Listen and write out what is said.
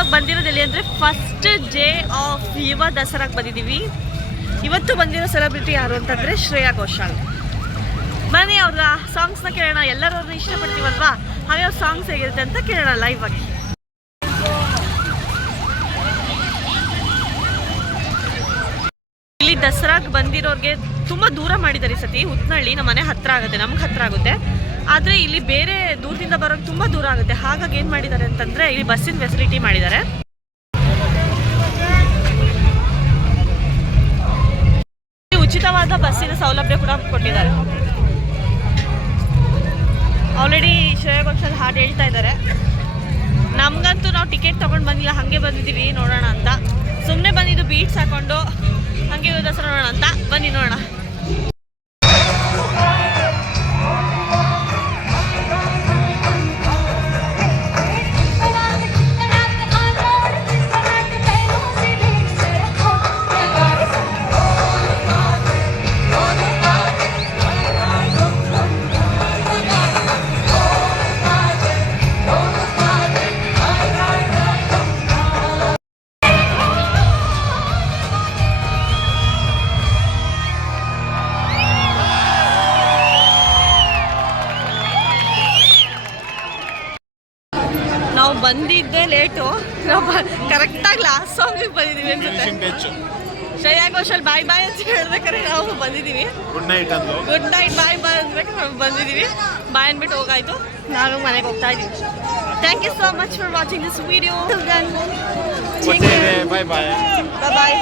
ಇವಾಗ ಬಂದಿರೋದಿಲ್ಲ ಅಂದರೆ first day of ಯುವ ದಸರಾಗೆ ಬಂದಿದ್ದೀವಿ. ಇವತ್ತು ಬಂದಿರೋ ಸೆಲೆಬ್ರಿಟಿ ಯಾರು ಅಂತಂದರೆ ಶ್ರೇಯಾ ಘೋಷಾಲ್. ಬನ್ನಿ ಅವ್ರ ಸಾಂಗ್ಸ್ನ ಕೇಳೋಣ. ಎಲ್ಲರೂ ಅವ್ರನ್ನ ಇಷ್ಟಪಡ್ತೀವಲ್ವಾ, ಹಾಗೆ ಅವ್ರ ಸಾಂಗ್ಸ್ ಹೇಗಿರುತ್ತೆ ಅಂತ ಕೇಳೋಣ ಲೈವ್ ಆಗಿ. ಇಲ್ಲಿ ದಸರಾಗೆ ಬಂದಿರೋರಿಗೆ ತುಂಬ ದೂರ ಮಾಡಿದ್ದಾರೆ ಈ ಸತಿ. ಹುತ್ನಳ್ಳಿ ನಮ್ಮ ಮನೆ ಹತ್ರ ಆಗುತ್ತೆ, ನಮ್ಗೆ ಹತ್ರ ಆಗುತ್ತೆ. ಆದರೆ ಇಲ್ಲಿ ಬೇರೆ ದೂರದಿಂದ ಬರೋಕ್ಕೆ ತುಂಬ ದೂರ ಆಗುತ್ತೆ. ಹಾಗಾಗಿ ಏನು ಮಾಡಿದ್ದಾರೆ ಅಂತಂದರೆ ಇಲ್ಲಿ ಬಸ್ಸಿನ ಫೆಸಿಲಿಟಿ ಮಾಡಿದ್ದಾರೆ. ಉಚಿತವಾದ ಬಸ್ಸಿನ ಸೌಲಭ್ಯ ಕೂಡ ಕೊಟ್ಟಿದ್ದಾರೆ. ಆಲ್ರೆಡಿ ಶ್ರೇಯಾ ಘೋಷಾಲ್ ಹಾಡು ಹೇಳ್ತಾ ಇದ್ದಾರೆ. ನಮಗಂತೂ ನಾವು ಟಿಕೆಟ್ ತೊಗೊಂಡು ಬಂದಿಲ್ಲ, ಹಾಗೆ ಬಂದಿದ್ದೀವಿ ನೋಡೋಣ ಅಂತ. ಸುಮ್ಮನೆ ಬಂದಿದ್ದು ಬೀಟ್ಸ್ ಹಾಕೊಂಡು ಹಾಗೆ ದಸರಾ ನೋಡೋಣ ಅಂತ. ಬನ್ನಿ ನೋಡೋಣ. ನಾವು ಬಂದಿದ್ದೆ ಲೇಟು, ನಾವು ಕರೆಕ್ಟಾಗಿ ಲಾಸ್ಟ್ ಸಾಂಗಿಗೆ ಬಂದಿದ್ದೀವಿ ಅನ್ಸುತ್ತೆ. ಶ್ರೇಯಾ ಘೋಷಾಲ್ ಬಾಯ್ ಬಾಯ್ ಅಂತ ಹೇಳ್ಬೇಕಾದ್ರೆ ನಾವು ಬಂದಿದ್ದೀವಿ. ಗುಡ್ ನೈಟ್ ಬಾಯ್ ಬಾಯ್ ಅಂದ್ಬೇಕು, ನಾವು ಬಂದಿದ್ದೀವಿ. ಬಾಯ್ ಅಂದ್ಬಿಟ್ಟು ಹೋಗಾಯ್ತು. ನಾನು ಮನೆಗೆ ಹೋಗ್ತಾ ಇದ್ದೀವಿ. Thank you so much for watching this video. Bye bye.